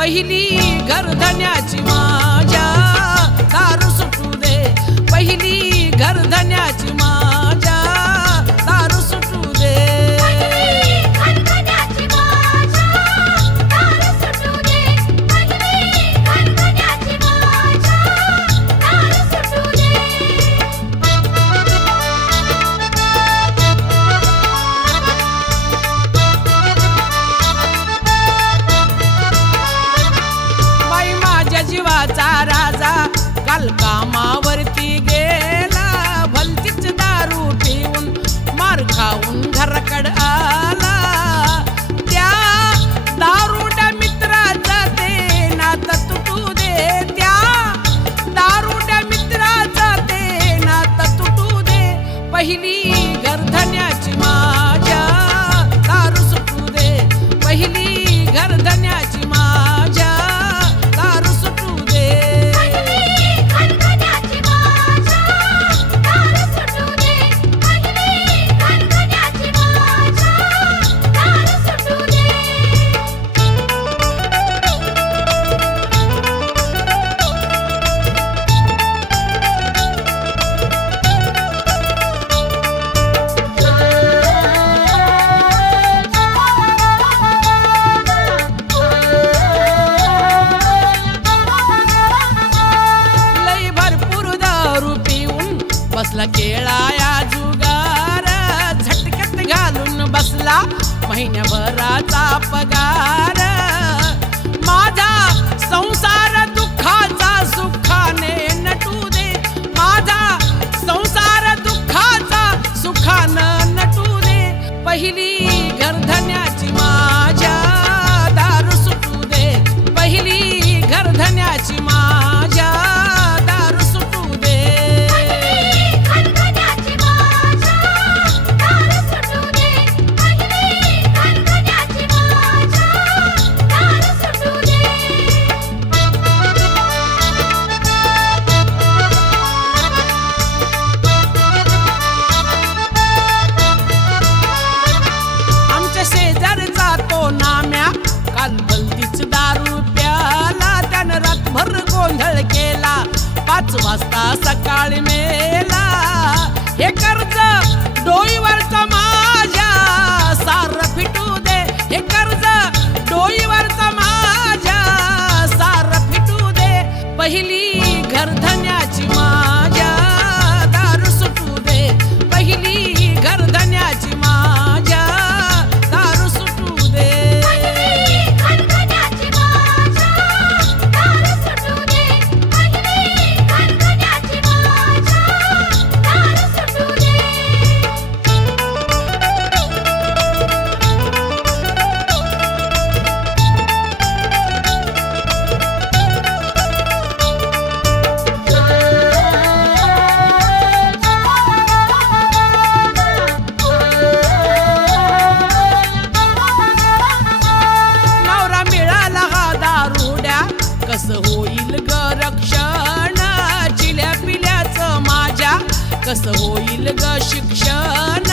पहिली घरधन्याची माझ्या दारू सुटू दे. पहिली घरधन्याची मा गर्धन्याची मा बसला महिन्याभराचा पगार? माझा संसार दुःखाचा सुखाने नटू दे. माझा संसार दुःखाचा सुखान नटू दे. पहिली गर्धन भर गोंधळ केला. पाच वाजता सकाळी मी कसं होईल ग शिक्षण?